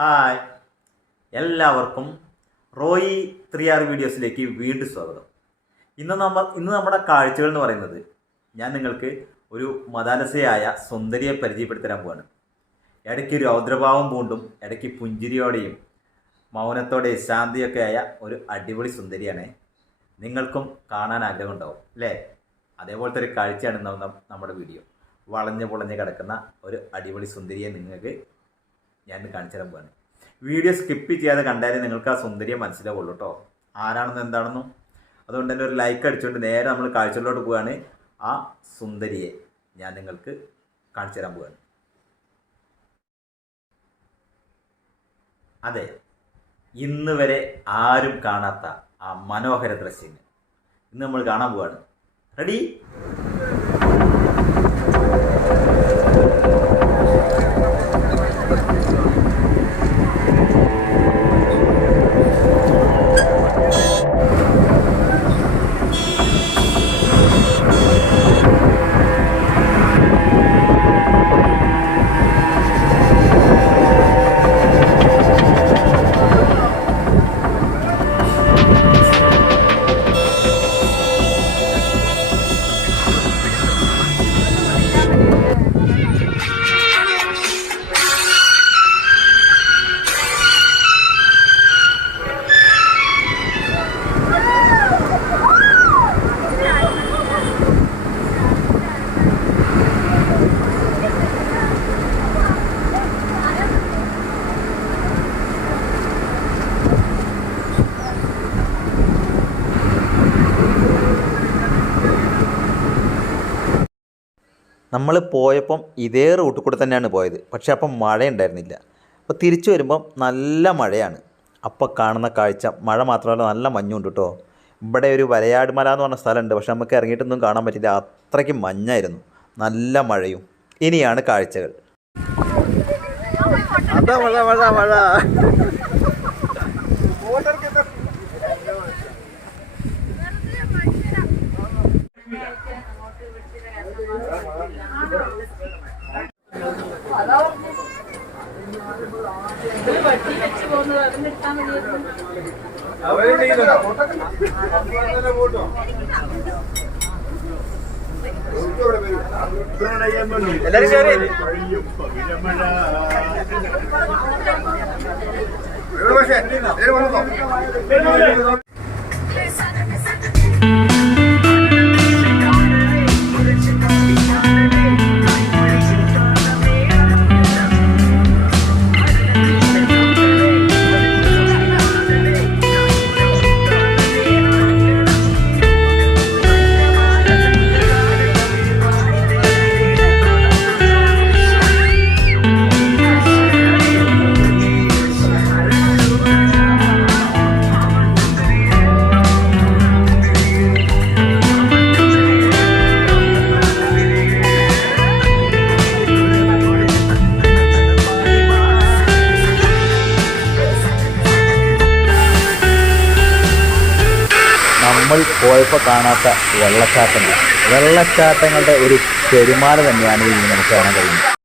Hi. എല്ലാവർക്കും Roy three R വീഡിയോസിലേക്ക് വീണ്ടും സ്വാഗതം. ഇന്ന് നമ്മൾ ഇന്ന് നമ്മുടെ കാഴ്ചകൾ എന്ന് പറയുന്നത് ഞാൻ നിങ്ങൾക്ക് ഒരു മതാലസയായ സുന്ദരിയെ പരിചയപ്പെടുത്തരാൻ പോവാണ്. ഇടയ്ക്ക് രൗദ്രഭാവം പൂണ്ടും ഇടയ്ക്ക് പുഞ്ചിരിയോടെയും മൗനത്തോടെയും ശാന്തിയൊക്കെ ആയ ഒരു അടിപൊളി സുന്ദരിയാണ്. നിങ്ങൾക്കും കാണാൻ ആഗ്രഹമുണ്ടാവും അല്ലേ? അതേപോലത്തെ ഒരു കാഴ്ചയാണ് നമ്മുടെ വീഡിയോ. വളഞ്ഞു പൊളഞ്ഞ് കിടക്കുന്ന ഒരു അടിപൊളി സുന്ദരിയെ നിങ്ങൾക്ക് ഞാൻ കാണിച്ചു തരാൻ പോവാണ്. വീഡിയോ സ്കിപ്പ് ചെയ്യാതെ കണ്ടാലേ നിങ്ങൾക്ക് ആ സുന്ദരിയെ മനസ്സിലാവുള്ളൂ കേട്ടോ ആരാണെന്നും എന്താണെന്നും. അതുകൊണ്ട് തന്നെ ഒരു ലൈക്ക് അടിച്ചുകൊണ്ട് നേരെ നമ്മൾ കാഴ്ചകളിലോട്ട് പോവാണ്. ആ സുന്ദരിയെ ഞാൻ നിങ്ങൾക്ക് കാണിച്ചു തരാൻ പോവാണ്. അതെ ഇന്ന് വരെ ആരും കാണാത്ത ആ മനോഹര ദൃശ്യങ്ങൾ ഇന്ന് നമ്മൾ കാണാൻ പോവാണ്. റെഡി നമ്മൾ പോയപ്പം ഇതേ റൂട്ടിൽ കൂടെ തന്നെയാണ് പോയത്. പക്ഷേ അപ്പം മഴ ഉണ്ടായിരുന്നില്ല അപ്പോൾ തിരിച്ചു വരുമ്പം നല്ല മഴയാണ്. അപ്പോൾ കാണുന്ന കാഴ്ച മഴ മാത്രമല്ല നല്ല മഞ്ഞുണ്ട് കേട്ടോ. ഇവിടെ ഒരു വരയാട് മല എന്ന് പറഞ്ഞ സ്ഥലമുണ്ട്. പക്ഷെ നമുക്ക് ഇറങ്ങിയിട്ടൊന്നും കാണാൻ പറ്റില്ല. അത്രയ്ക്ക് മഞ്ഞായിരുന്നു. നല്ല മഴയും. ഇനിയാണ് കാഴ്ചകൾ. എല്ലാരും കയറി പക്ഷേ നമ്മൾ പോയപ്പോൾ കാണാത്ത വെള്ളച്ചാട്ടങ്ങൾ. വെള്ളച്ചാട്ടങ്ങളുടെ ഒരു പെരുമാറ തന്നെയാണ് ഇനി നമുക്ക് കാണാൻ കഴിയുന്നത്.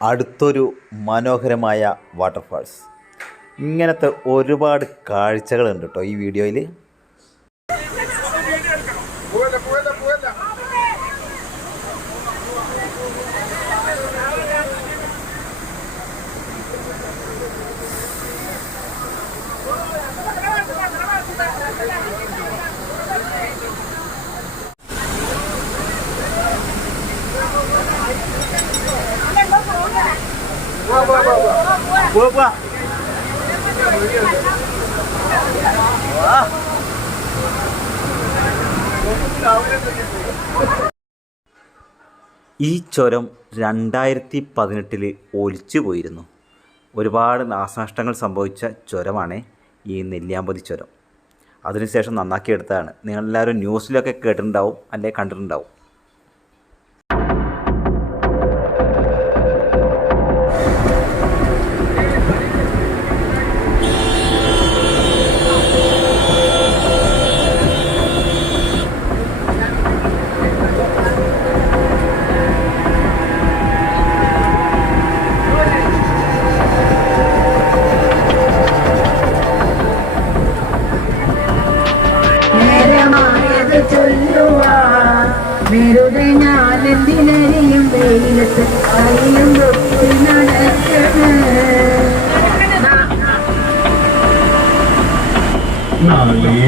അടുത്തൊരു മനോഹരമായ വാട്ടർഫാൾസ് ഇങ്ങനത്തെ ഒരുപാട് കാഴ്ചകളുണ്ട് കേട്ടോ ഈ വീഡിയോയിൽ പോവാ ഈ ചുരം രണ്ടായിരത്തി പതിനെട്ടിൽ ഒലിച്ചു പോയിരുന്നു. ഒരുപാട് നാശനഷ്ടങ്ങൾ സംഭവിച്ച ചുരമാണ് ഈ നെല്ലിയാമ്പതി ചുരം. അതിനുശേഷം നന്നാക്കിയെടുത്തതാണ്. നിങ്ങളെല്ലാവരും ന്യൂസിലൊക്കെ കേട്ടിട്ടുണ്ടാവും അല്ലെ കണ്ടിട്ടുണ്ടാവും.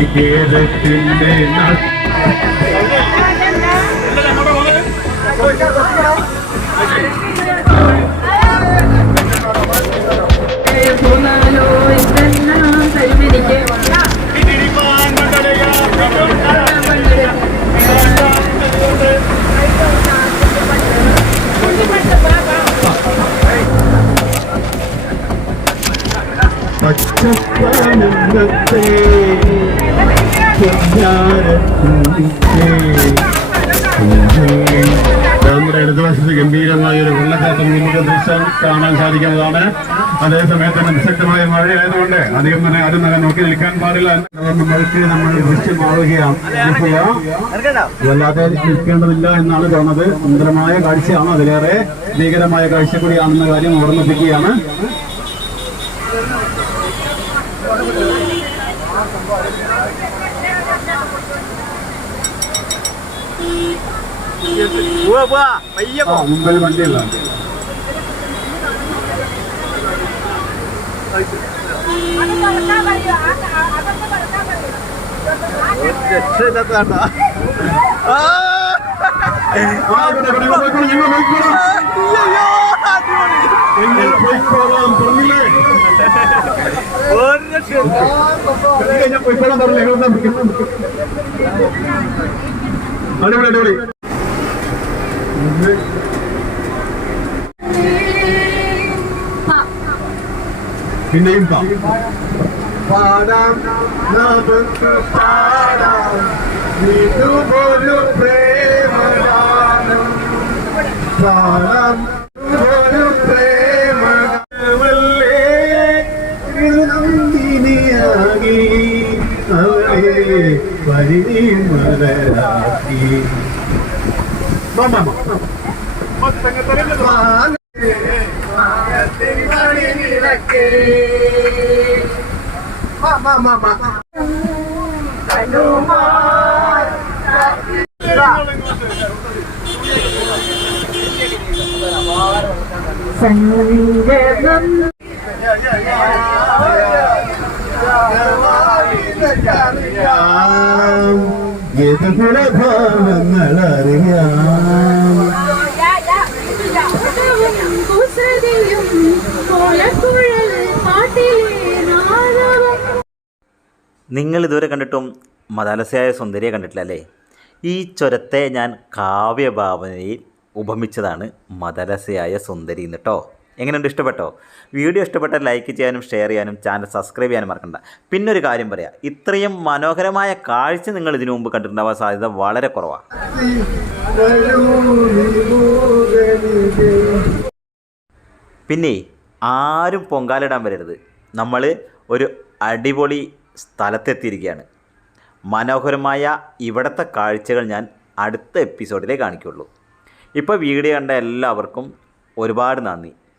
നാളികേരത്തിന്റെ നമ്മുടെ ഇടതുവശത്ത് ഗംഭീരമായ ഒരു വെള്ളച്ചാട്ടം നമുക്ക് ദൃശ്യം കാണാൻ സാധിക്കുന്നതാണ് അതേസമയത്ത് തന്നെ നിശക്തമായ മഴയായതുകൊണ്ട് അധികം തന്നെ ആരും തന്നെ നോക്കി നിൽക്കാൻ പാടില്ല നമ്മൾക്ക് നമ്മൾ ദൃശ്യമാവുകയാണ് വല്ലാതെ നിൽക്കേണ്ടതില്ല എന്നാണ് തോന്നുന്നത് സുന്ദരമായ കാഴ്ചയാണ് അതിലേറെ ഭീകരമായ കാഴ്ച കൂടിയാണെന്ന കാര്യം ഓർമ്മിപ്പിക്കുകയാണ് പോവാ പോവാ പയ്യ പോ മുമ്പിൽ വണ്ടിയില്ല രക്ഷയില്ലാത്തതാണ്ടാ? ഒരു ഇത് കഴിഞ്ഞാൽ പോയിക്കോളാം പറഞ്ഞില്ലേ? അടിപൊളി അടിപൊളി. പിന്നെയും പാടാം നമുക്ക് പാടാം. ഇതുപോലു പ്രേമഗാനം. പാടാം ഇതുപോലു പ്രേമഗാനമല്ലേ? നന്ദിനിയാകി. അവരെ പരിമലരാക്കി സംഗീതം ഏത് നാദവും നിങ്ങൾ ഇതുവരെ കണ്ടിട്ടും മതാലസയായ സുന്ദരിയെ കണ്ടിട്ടില്ല അല്ലേ? ഈ ചുരത്തെ ഞാൻ കാവ്യഭാവനയിൽ ഉപമിച്ചതാണ് മതരസയായ സുന്ദരി എന്നിട്ടോ എങ്ങനെയുണ്ട്? ഇഷ്ടപ്പെട്ടോ? വീഡിയോ ഇഷ്ടപ്പെട്ടാൽ ലൈക്ക് ചെയ്യാനും ഷെയർ ചെയ്യാനും ചാനൽ സബ്സ്ക്രൈബ് ചെയ്യാനും മറക്കണ്ട. പിന്നെ ഒരു കാര്യം പറയാം ഇത്രയും മനോഹരമായ കാഴ്ച നിങ്ങൾ ഇതിനു മുമ്പ് കണ്ടിട്ടുണ്ടാവാൻ സാധ്യത വളരെ കുറവാണ് പിന്നെ ആരും പൊങ്കാലിടാൻ വരരുത്. നമ്മൾ ഒരു അടിപൊളി സ്ഥലത്തെത്തിയിരിക്കുകയാണ്. മനോഹരമായ ഇവിടുത്തെ കാഴ്ചകൾ ഞാൻ അടുത്ത എപ്പിസോഡിലേ കാണിക്കുള്ളൂ. ഇപ്പോൾ വീഡിയോ കണ്ട എല്ലാവർക്കും ഒരുപാട് നന്ദി.